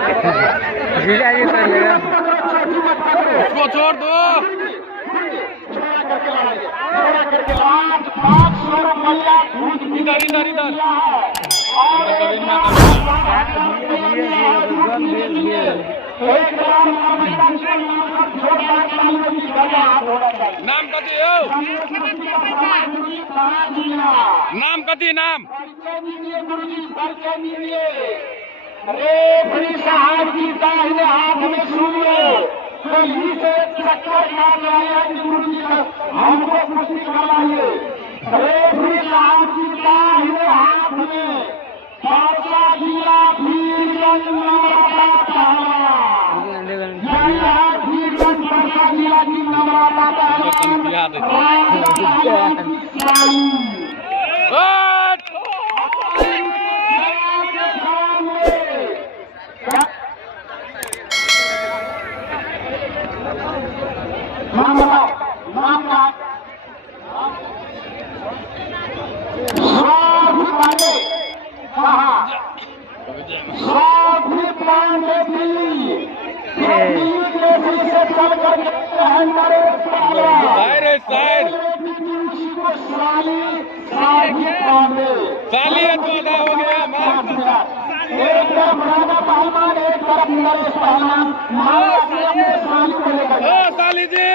जीजा जी कर लेगा, उसको छोड़ दो। इधर इधर इधर नाम कथी हो? नाम कथी नाम? रेफरी साहब की दाहिने हाथ में सुन लो, तो यही से चक्कर मार रहा है गुरु जी, हमको कुश्ती करवाइए। रेफरी साहब की दाहिने हाथ में पासा जिला वीरगंज नवराता पहलवान, वीरगंज पासा जिला की नवराता साली अदा हो गया। एक तरफ राजा पहलवान, एक तरफ नरेश पहलवान, साली जी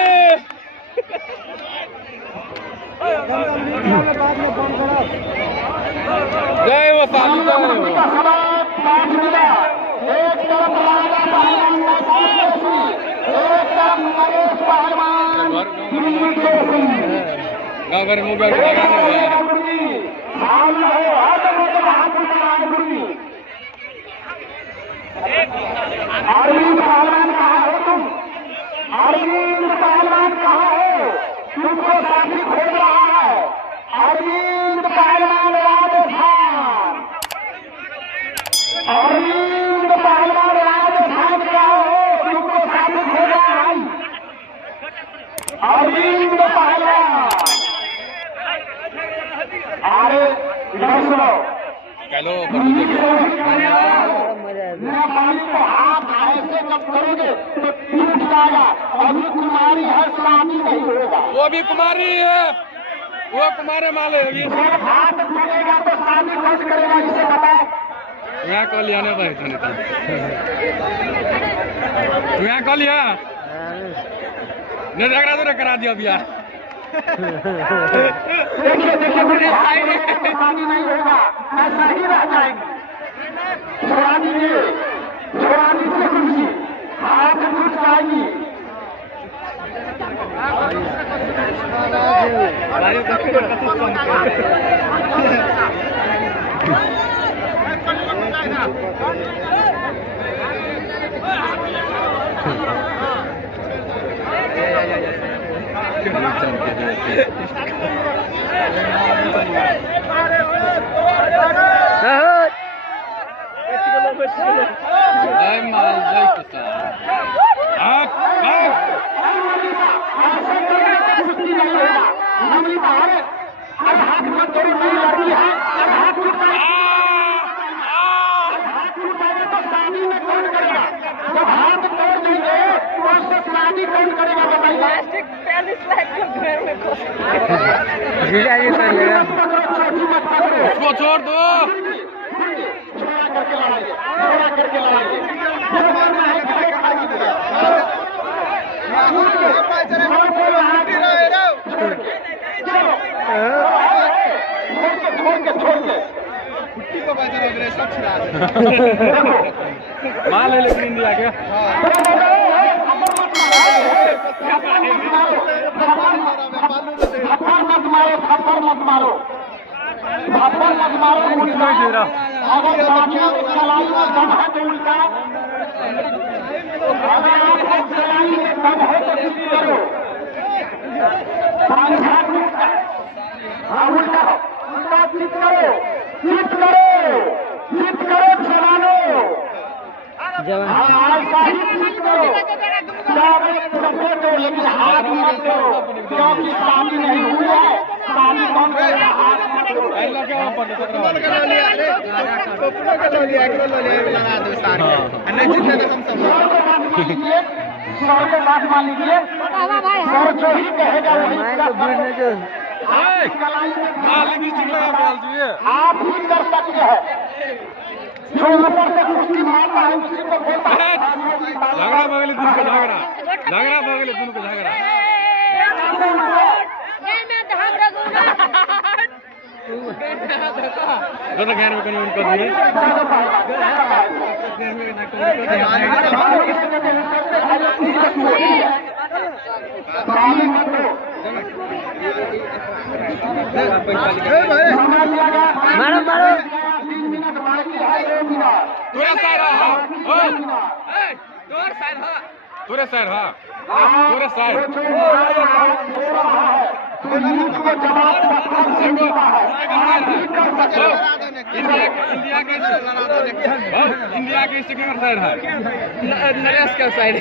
जय वो साली एक तरफ राजा पहलवान, एक तरफ नरेश पहलवान। गाँव घर मोबाइल अरविंद पहलवान कहाँ हो तुम? अरविंद पहलवान कहाँ हो? तुमको साथी खोज रहा है। अरविंद पहलवान राजस्थान, अरविंद पहलवान राजस्थान का हो, तुमको साथी खोज रहा है। अरविंद पहलवान, अरे इधर सुनो, पानी को हाथ ऐसे जब करोगे तो टूट जाएगा। अभी कुमारी है, शादी नहीं होगा। वो भी कुमारी है, वो कुमारे माले जब हाथ टूटेगा तो शादी कौन करेगा, इसे बताओ। यहाँ कह लिया ना भाई, यहाँ कह लिया नहीं, झगड़ा तो करा दिया भैया। देखिए देखिए मुझे शादी नहीं होगा, ऐसा ही रह जाएगी। छोड़ा दीजिए, छोड़ा दीजिए कुर्सी, हाथ टूट जाएगी। जय माल जय किसान। जीजा जी कर लेगा, उसको छोड़ दो। माल है लेकिन इंडिया के थप्पड़ मत मारो, थप्पड़ मत मारो। अगर चलाई में दम है तो उल्टा, अगर आपको चलाई में दम है तो कुछ करो। उल्टा उल्टा चित करो, चित करो, चित करो, चलानो। ऐसा ही चित करो, सबको दो, लेकिन हाथ मत दो, क्योंकि शादी नहीं हुई है। शादी कौन करेगा? हाथ बात मान लीजिए और जो ही कहेगा वही आप ही कर सकते हैं। जो ऊपर से कुश्ती मारता है उसी को बोलता है झगड़ा बगले दोनों को झगड़ा बगले दोनों को झगड़ा दोनों ज्ञान में कानून कर दिए मारो मारो तुरे साइड तुरे साइड इंडिया के सेकंड साइड है नरेश का साइड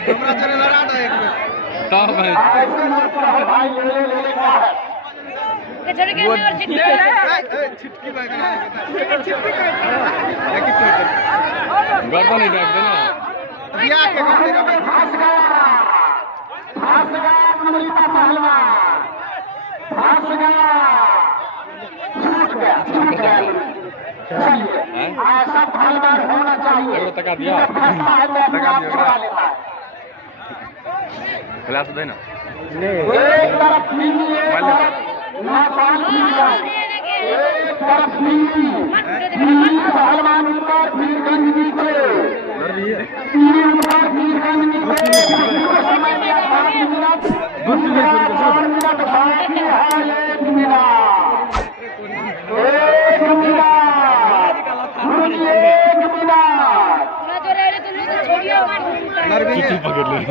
तो भाई गर्दन नहीं बैठ देना ऐसा पहलवान होना चाहिए। तका दिया क्लास देना एक तरफ नीली एक तरफ नीली पहलवान ऊपर वीरगंज नीचे ऊपर वीरगंज नीचे समय में 5 मिनट 4 मिनट बाकी है 1 मिनट पकड़ ले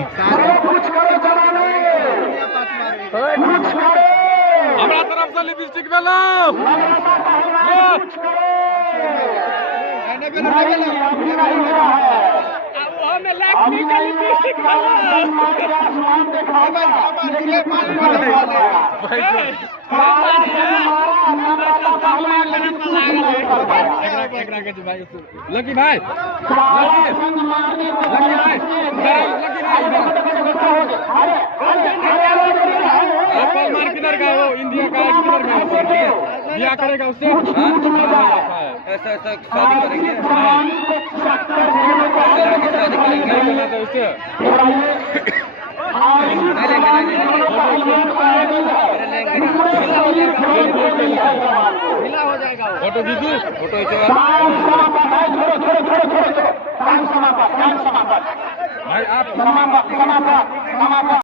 कुछ करो जवानों कुछ करो हमारा तरफ से लिपस्टिक में लो कुछ करो अभी नहीं हुआ है हमें लाखनी का लिपस्टिक आसमान दिखाओगे लकी भाई मार किधर का वो इंडिया का किधर का ब्याह करेगा उससे ऐसा ऐसा शादी करेंगे उससे फोटो दीदू फोटो भाई आप